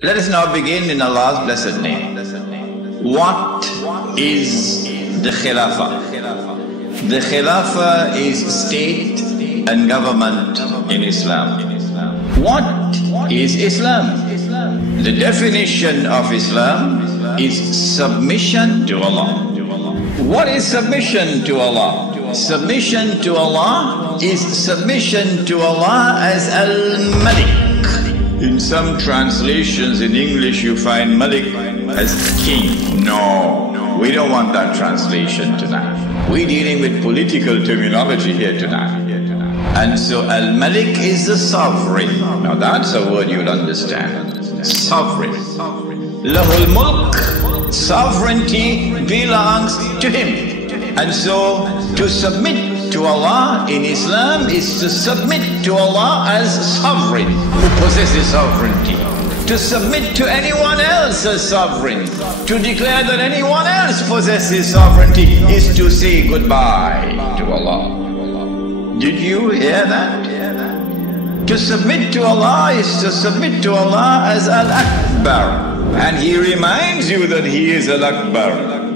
Let us now begin in Allah's blessed name. What is the Khilafah? The Khilafah is state and government in Islam. What is Islam? The definition of Islam is submission to Allah. What is submission to Allah? Submission to Allah is submission to Allah as Al-Malik. In some translations in English you find Malik as king. No, we don't want that translation tonight. We're dealing with political terminology here tonight. And so Al-Malik is the sovereign. Now that's a word you'll understand. Sovereign. Lahul Mulk, sovereignty belongs to him. And so to submit to Allah in Islam is to submit to Allah as sovereign who possesses sovereignty. To submit to anyone else as sovereign, to declare that anyone else possesses sovereignty is to say goodbye to Allah. Did you hear that? To submit to Allah is to submit to Allah as Al-Akbar. And He reminds you that He is Al-Akbar.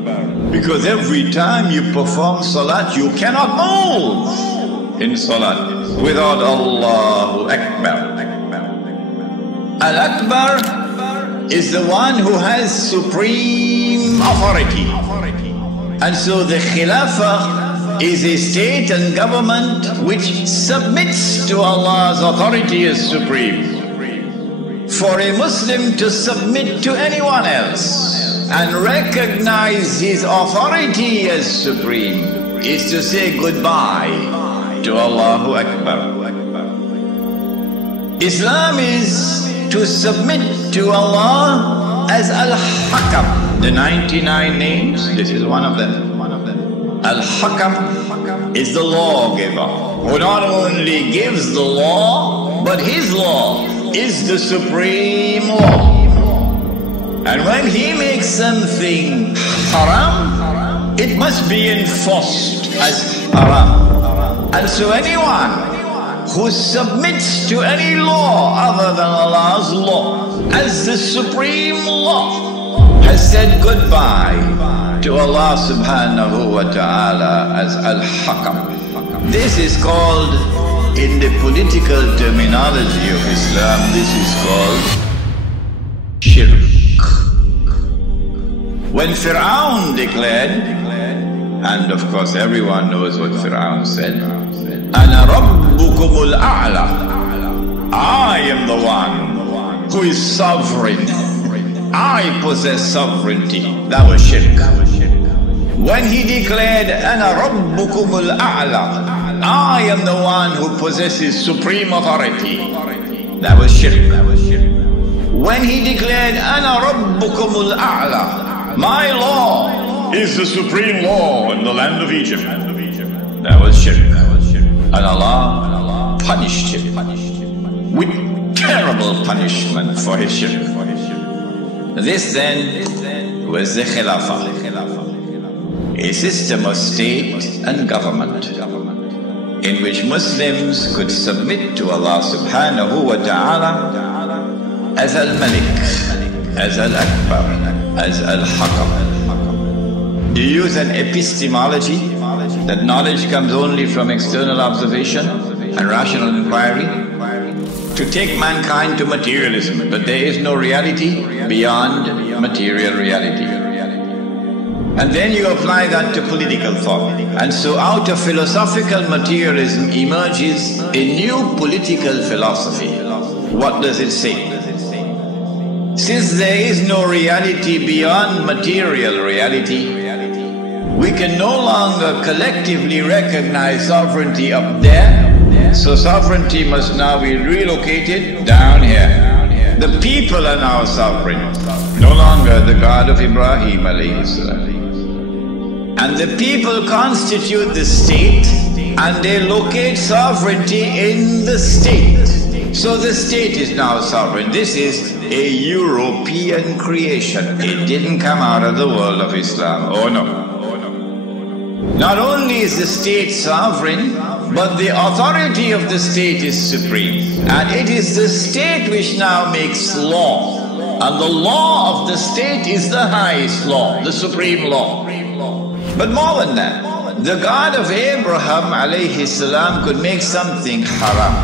Because every time you perform salat, you cannot move in salat without Allahu Akbar. Al-Akbar is the one who has supreme authority. And so the Khilafah is a state and government which submits to Allah's authority as supreme. For a Muslim to submit to anyone else and recognize his authority as supreme is to say goodbye to Allahu Akbar. Islam is to submit to Allah as Al-Hakam. The 99 names, this is one of them. Al-Hakam is the lawgiver who not only gives the law, but his law is the supreme law. And when he makes something haram, it must be enforced as haram. And so anyone who submits to any law other than Allah's law as the supreme law has said goodbye to Allah subhanahu wa ta'ala as Al-Hakam. This is called, in the political terminology of Islam, this is called shirk. When Fir'aun declared, and of course everyone knows what Fir'aun said, Ana Rabbukumul A'la, I am the one who is sovereign. I possess sovereignty. That was shirk. When he declared, Ana Rabbukumul A'la, I am the one who possesses supreme authority, that was shirk. When he declared, Ana Rabbukumul A'la, my law is the supreme law in the land of Egypt, that was shirk. And Allah punished him with terrible punishment for his shirk. This then was the Khilafah, a system of state and government in which Muslims could submit to Allah subhanahu wa ta'ala as Al-Malik, as Al-Akbar, as Al-Hakam. You use an epistemology, that knowledge comes only from external observation and rational inquiry, to take mankind to materialism, but there is no reality beyond material reality. And then you apply that to political thought. And so out of philosophical materialism emerges a new political philosophy. What does it say? Since there is no reality beyond material reality, we can no longer collectively recognize sovereignty up there, so sovereignty must now be relocated down here. The people are now sovereign, no longer the God of Ibrahim alayhi salam. And the people constitute the state, and they locate sovereignty in the state. So the state is now sovereign. This is a European creation. It didn't come out of the world of Islam. Oh no. Not only is the state sovereign, but the authority of the state is supreme. And it is the state which now makes law. And the law of the state is the highest law, the supreme law. But more than that, the God of Abraham alayhi salam could make something haram.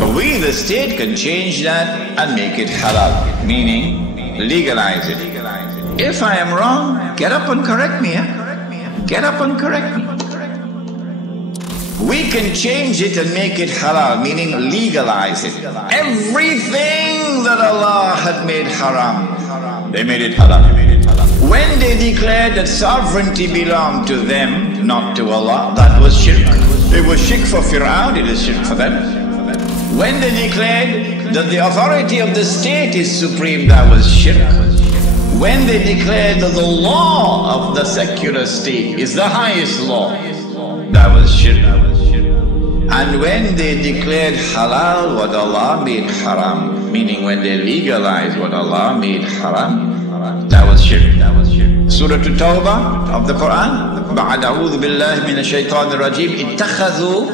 But we, the state, can change that and make it halal, meaning legalize it. If I am wrong, get up and correct me. Get up and correct me. We can change it and make it halal, meaning legalize it. Everything that Allah had made haram, they made it halal. When they declared that sovereignty belonged to them, not to Allah, that was shirk. It was shirk for Fir'aun, it is shirk for them. When they declared that the authority of the state is supreme, that was shirk. When they declared that the law of the secular state is the highest law, that was shirk. And when they declared halal what Allah made haram, meaning when they legalized what Allah made haram, that was shirk. Surah At-Tawbah of the Quran, بعد أعوذ بالله من الشيطان الرجيم اتخذوا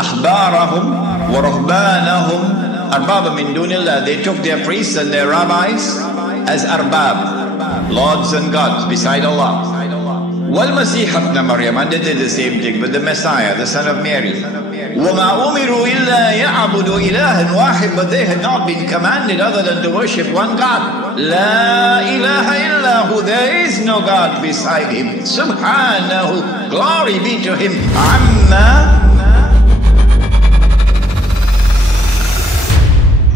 أحبارهم ورهبانهم أربابا من دون الله. They took their priests and their rabbis as arbab, lords and gods beside Allah. وَالْمَسِيحَ ابْنَ مَرْيَمَ, and they did the same thing with the Messiah, the son of Mary. وَمَا أُمِرُوا إِلَّا يَعْبُدُوا إِلَهًا وَاحِدًا, but they had not been commanded other than to worship one God. لَا إِلَهَ إِلَّا هُ, there is no God beside him. Subhanahu, glory be to him. عَمَّا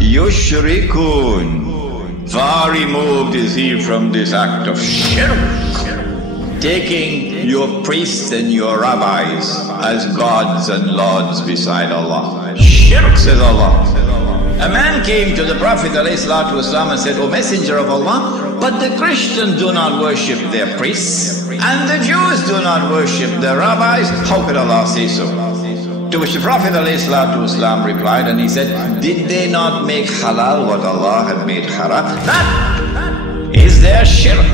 يُشْرِكُونَ, far removed is he from this act of shirk, taking your priests and your rabbis as gods and lords beside Allah. Shirk, says Allah. A man came to the Prophet ﷺ and said, O Messenger of Allah, but the Christians do not worship their priests and the Jews do not worship their rabbis. How could Allah say so? To which the Prophet ﷺ replied, and he said, did they not make halal what Allah had made haram? That is their shirk.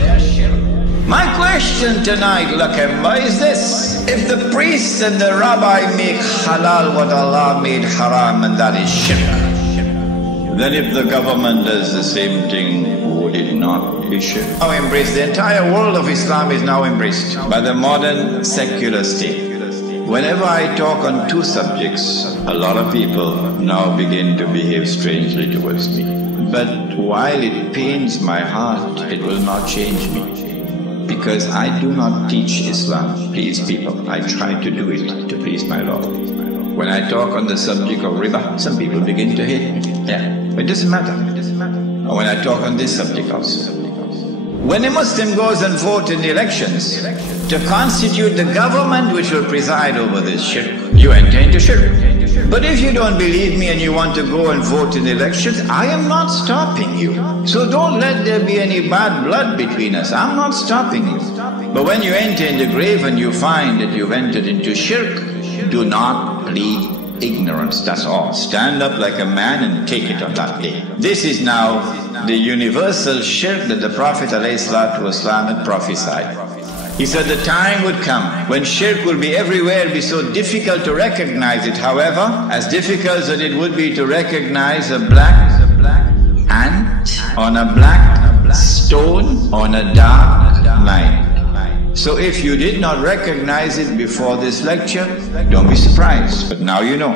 My question tonight, Lakemba, is this: if the priests and the rabbi make halal what Allah made haram, and that is shirk, then if the government does the same thing, would it not be shirk? Now embraced, the entire world of Islam is now embraced by the modern secular state. Whenever I talk on two subjects, a lot of people now begin to behave strangely towards me. But while it pains my heart, it will not change me. Because I do not teach Islam to please people. I try to do it to please my Lord. When I talk on the subject of riba, some people begin to hate me. Yeah, but it doesn't matter. Or when I talk on this subject also. When a Muslim goes and votes in the elections to constitute the government which will preside over this shirk, you enter into shirk. But if you don't believe me and you want to go and vote in the elections, I am not stopping you. So don't let there be any bad blood between us. I'm not stopping you. But when you enter in the grave and you find that you've entered into shirk, do not plead ignorance, that's all. Stand up like a man and take it on that day. This is now the universal shirk that the Prophet ﷺ had prophesied. He said the time would come when shirk will be everywhere, be so difficult to recognize it. However, as difficult as it would be to recognize a black ant on a black stone on a dark night. So if you did not recognize it before this lecture, don't be surprised, but now you know.